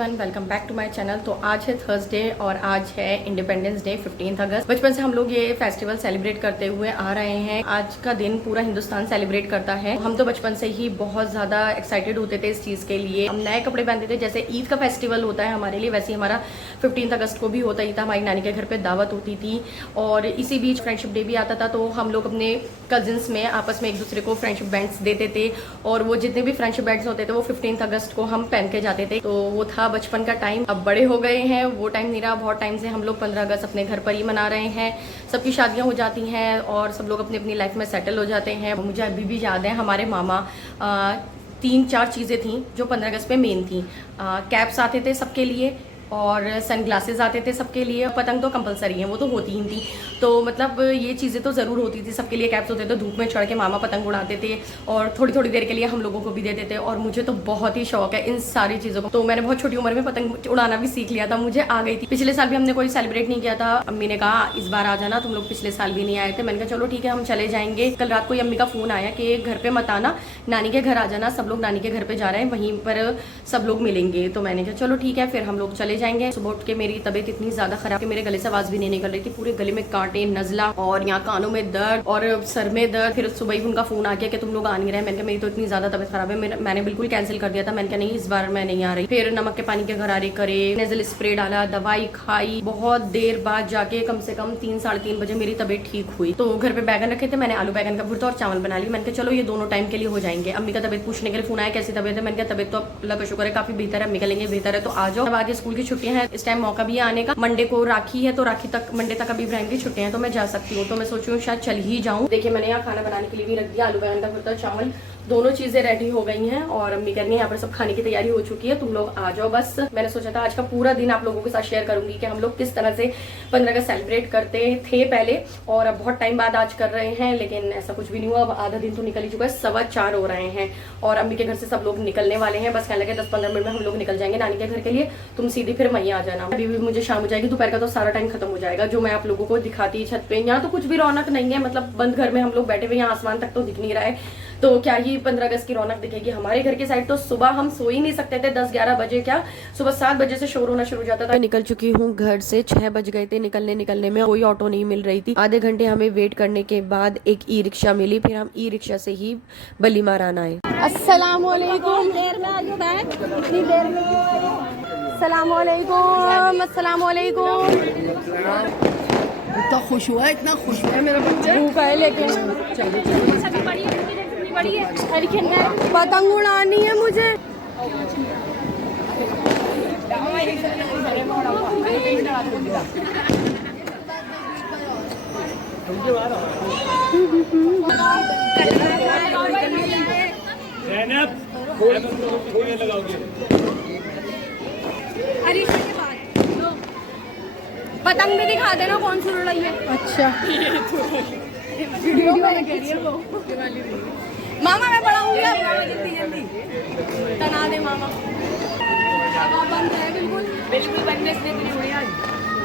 Everyone, welcome back to my channel. तो आज है थर्सडे और आज है इंडिपेंडेंस डे 15 अगस्त। बचपन से हम लोग ये फेस्टिवल सेलिब्रेट करते हुए आ रहे हैं। आज का दिन पूरा हिंदुस्तान सेलिब्रेट करता है। हम तो बचपन से ही बहुत ज्यादा एक्साइटेड होते थे इस चीज के लिए। हम नए कपड़े पहनते थे, जैसे ईद का फेस्टिवल होता है हमारे लिए, वैसे हमारा 15 अगस्त को भी होता ही था। हमारी नानी के घर पे दावत होती थी और इसी बीच फ्रेंडशिप डे भी आता था। तो हम लोग अपने कजिन्स में आपस में एक दूसरे को फ्रेंडशिप बैंड्स देते थे और वो जितने भी फ्रेंडशिप बैंड्स होते थे वो 15 अगस्त को हम पहन के जाते थे। तो वो था बचपन का टाइम। अब बड़े हो गए हैं, वो टाइम नहीं रहा। बहुत टाइम से हम लोग 15 अगस्त अपने घर पर ही मना रहे हैं। सबकी शादियां हो जाती हैं और सब लोग अपनी अपनी लाइफ में सेटल हो जाते हैं। मुझे अभी भी याद है, हमारे मामा 3-4 चीज़ें थी जो 15 अगस्त पे मेन थी। कैप्स आते थे सबके लिए और सन ग्लासेस आते थे सबके लिए। पतंग तो कंपलसरी है, वो तो होती ही थी। तो मतलब ये चीज़ें तो ज़रूर होती थी सबके लिए। कैप्स होते थे, धूप में चढ़ के मामा पतंग उड़ाते थे और थोड़ी थोड़ी देर के लिए हम लोगों को भी देते थे। और मुझे तो बहुत ही शौक है इन सारी चीज़ों को। तो मैंने बहुत छोटी उम्र में पतंग उड़ाना भी सीख लिया था, मुझे आ गई थी। पिछले साल भी हमने कोई सेलिब्रेट नहीं किया था। अम्मी ने कहा इस बार आ जाना, तुम लोग पिछले साल भी नहीं आए थे। मैंने कहा चलो ठीक है, हम चले जाएंगे। कल रात को अम्मी का फ़ोन आया कि घर पे मत आना, नानी के घर आ जाना। सब लोग नानी के घर पे जा रहे हैं, वहीं पर सब लोग मिलेंगे। तो मैंने कहा चलो ठीक है, फिर हम लोग चले जाएंगे। सुबह उठ के मेरी तबीयत इतनी ज्यादा खराब कि मेरे गले से आवाज भी नहीं निकल रही थी। पूरे गले में कांटे, नजला और यहाँ कानों में दर्द और सर में दर्द। फिर सुबह ही उनका फोन आ गया कि तुम लोग आ नहीं रहे। मैंने कहा मेरी तो इतनी ज्यादा तबीयत खराब है, मैंने बिल्कुल कैंसिल कर दिया था। मैंने कहा नहीं, इस बार मैं नहीं आ रही। फिर नमक के पानी के गरारे करे, नेजल स्प्रे डाला, दवाई खाई। बहुत देर बाद जाके कम से कम 3-3:30 बजे मेरी तबीयत ठीक हुई। तो घर पे बैगन रखे थे, मैंने आलू बैगन का भुर्ता और चावल बना लिया। मैंने कहा चलो ये दोनों टाइम के लिए हो जाएंगे। अम्मी का तबीयत पूछने के लिए फोन आया, कैसी तबीयत है। मैंने कहा तबीयत तो अल्लाह का शुक्र है काफी बेहतर है। अम्मी कहेंगे बेहतर है तो आ जाओ। अब आगे स्कूल की छुट्टियां हैं, इस टाइम मौका भी आने का। मंडे को राखी है तो राखी तक, मंडे तक अभी इब्राहिम की छुट्टियां हैं तो मैं जा सकती हूँ। तो मैं सोच रही हूँ शायद चल ही जाऊँ। देखिए मैंने यहाँ खाना बनाने के लिए भी रख दिया, आलू बैगन का भुर्ता, चावल, दोनों चीजें रेडी हो गई हैं। और अम्मी कह रही है यहाँ पर सब खाने की तैयारी हो चुकी है, तुम लोग आ जाओ बस। मैंने सोचा था आज का पूरा दिन आप लोगों के साथ शेयर करूंगी कि हम लोग किस तरह से 15 अगस्त सेलिब्रेट करते थे पहले और अब बहुत टाइम बाद आज कर रहे हैं। लेकिन ऐसा कुछ भी नहीं हुआ। अब आधा दिन तो निकल ही चुका है, 4:15 हो रहे हैं और अम्मी के घर से सब लोग निकलने वाले हैं। बस कहने लगे 10-15 मिनट में हम लोग निकल जाएंगे नानी के घर के लिए। तुम सीधी फिर वहीं आ जाना। अभी भी मुझे शाम हो जाएगी, दोपहर का तो सारा टाइम खत्म हो जाएगा जो मैं आप लोगों को दिखाती छत पे। यहाँ तो कुछ भी रौनक नहीं है, मतलब बंद घर में हम लोग बैठे हुए, यहाँ आसमान तक तो दिख नहीं रहा है। तो क्या ही 15 अगस्त की रौनक दिखेगी। हमारे घर के साइड तो सुबह हम सो ही नहीं सकते थे। 10-11 बजे क्या, सुबह 7 बजे से शोर होना शुरू हो जाता था। निकल चुकी हूँ घर से, 6 बज गए थे। निकलने में कोई ऑटो नहीं मिल रही थी। आधे घंटे हमें वेट करने के बाद एक ई रिक्शा मिली। फिर हम ई रिक्शा से ही बलीमारान आए। अस्सलाम वालेकुम। इतना खुश हुआ है मेरा बच्चा। भूखा है लेकिन पतंग उड़ानी है मुझे। पतंग भी दिखा देना कौन सी उड़ रही है। अच्छा वीडियो में कह रही है वो। मामा मैं पढ़ाऊंगी, तना दे मामा। बंद है बिल्कुल बंद है, इसलिए नहीं उड़ी आज।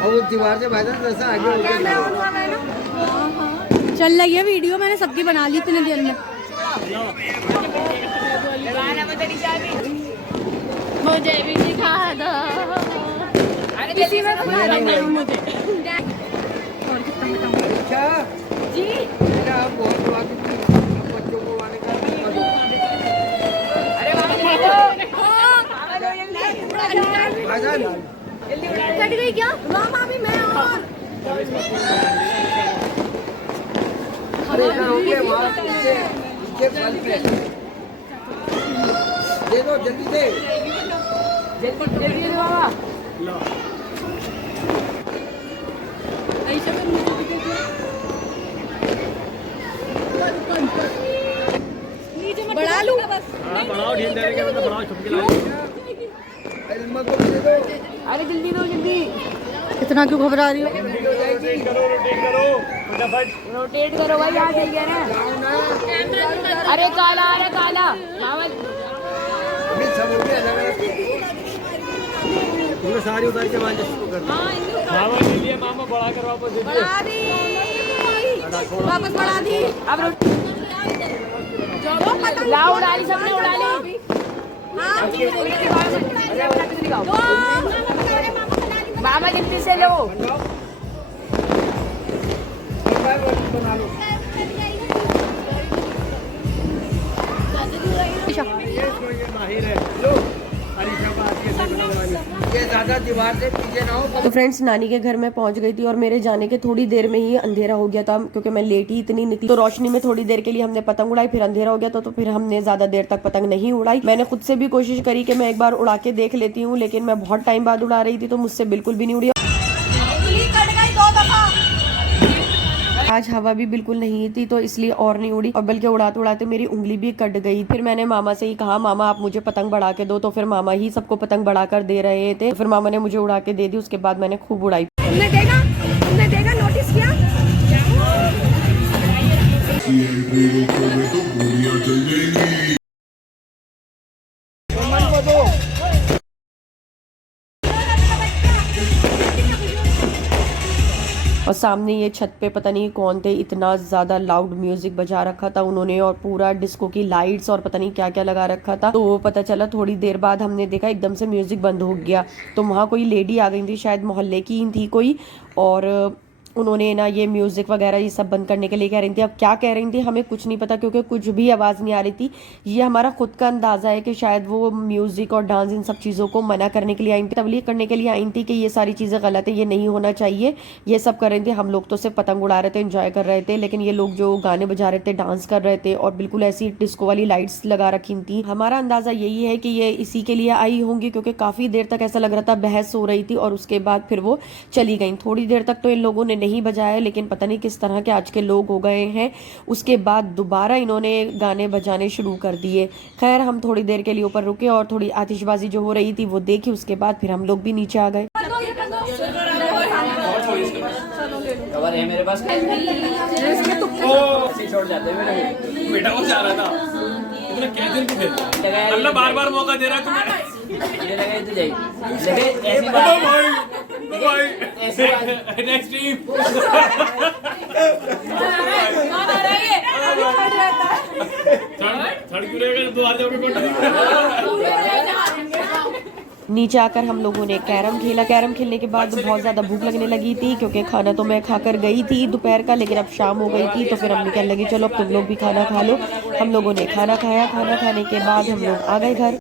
और दीवार से भाईजान जैसा आगे हो गया। चल रही है वीडियो, मैंने सबकी बना ली इतने देर में। मुझे भी दिखा दो, इसी में तो मुझे। अच्छा जी मेरा बहुत बच्चों को आने का। भाईजान कट गई क्या मामा? भी मैं और दे दो, जल्दी दे, जल्दी बाबा। बढ़ा लूं बस? बढ़ाओ, ढील देने के बाद बढ़ाओ, छुपके लाओ। अरे जल्दी दो, जल्दी। इतना क्यों घबरा रही हो? रोटेट करो फटाफट। रोटेट करो भाई, आ जाइए ना। अरे काला, अरे काला मामा। सारी उतार के मान जिसको करना। मामा के लिए मामा बढ़ा कर वापस दे दिए। वापस बढ़ा दी। अब ला उड़ा ली, सबने उड़ा ली। मामा गिनती से लो। तो फ्रेंड्स नानी के घर में पहुंच गई थी और मेरे जाने के थोड़ी देर में ही अंधेरा हो गया था क्योंकि मैं लेट ही इतनी निकली। तो रोशनी में थोड़ी देर के लिए हमने पतंग उड़ाई, फिर अंधेरा हो गया तो फिर हमने ज्यादा देर तक पतंग नहीं उड़ाई। मैंने खुद से भी कोशिश करी कि मैं एक बार उड़ा के देख लेती हूँ, लेकिन मैं बहुत टाइम बाद उड़ा रही थी तो मुझसे बिल्कुल भी नहीं उड़ी। आज हवा भी बिल्कुल नहीं थी तो इसलिए और नहीं उड़ी, और बल्कि उड़ाते उड़ाते मेरी उंगली भी कट गई। फिर मैंने मामा से ही कहा मामा आप मुझे पतंग बढ़ा के दो, तो फिर मामा ही सबको पतंग बढ़ा कर दे रहे थे। फिर मामा ने मुझे उड़ा के दे दी, उसके बाद मैंने खूब उड़ाई। तुमने देखा नोटिस किया? और सामने ये छत पे पता नहीं कौन थे, इतना ज्यादा लाउड म्यूजिक बजा रखा था उन्होंने और पूरा डिस्को की लाइट्स और पता नहीं क्या क्या लगा रखा था। तो पता चला थोड़ी देर बाद हमने देखा एकदम से म्यूजिक बंद हो गया। तो वहाँ कोई लेडी आ गई थी, शायद मोहल्ले की ही थी कोई, और उन्होंने ना ये म्यूजिक वगैरह ये सब बंद करने के लिए कह रही थी। अब क्या कह रही थी हमें कुछ नहीं पता क्योंकि कुछ भी आवाज़ नहीं आ रही थी। ये हमारा खुद का अंदाज़ा है कि शायद वो म्यूजिक और डांस इन सब चीज़ों को मना करने के लिए आई थी, तबलीग करने के लिए आई थी कि ये सारी चीज़ें गलत है, ये नहीं होना चाहिए, ये सब कर रहे थे। हम लोग तो सिर्फ पतंग उड़ा रहे थे, एंजॉय कर रहे थे, लेकिन ये लोग जो गाने बजा रहे थे, डांस कर रहे थे और बिल्कुल ऐसी डिस्को वाली लाइट्स लगा रखी थी। हमारा अंदाज़ा यही है कि ये इसी के लिए आई होंगी क्योंकि काफ़ी देर तक ऐसा लग रहा था बहस हो रही थी और उसके बाद फिर वो चली गई। थोड़ी देर तक तो इन लोगों ने नहीं बजाया, लेकिन पता नहीं किस तरह के आज के लोग हो गए हैं। उसके बाद दोबारा इन्होंने गाने बजाने शुरू कर दिए। खैर हम थोड़ी देर के लिए ऊपर रुके और थोड़ी आतिशबाजी जो हो रही थी वो देखी, उसके बाद फिर हम लोग भी नीचे आ गए। कवर है मेरे पास, छोड़ जाते हैं मेरे बेटा को जा रहा था। तुमने कैसे भी खेला, अल्लाह बार-बार मौका दे रहा है तुम्हें। ये लगा तो जाए लेकिन ऐसी बात भाई ऐसे नेक्स्ट टीम थर्ड क्यों रहेगा, दो हाथ जाओगे नीचे आकर हम लोगों ने कैरम खेला। कैरम खेलने के बाद बहुत ज़्यादा भूख लगने लगी थी क्योंकि खाना तो मैं खाकर गई थी दोपहर का, लेकिन अब शाम हो गई थी तो फिर हमने कहने लगी चलो अब तुम लोग भी खाना खा लो। हम लोगों ने खाना खाया। खाना खाने के बाद हम लोग आ गए घर।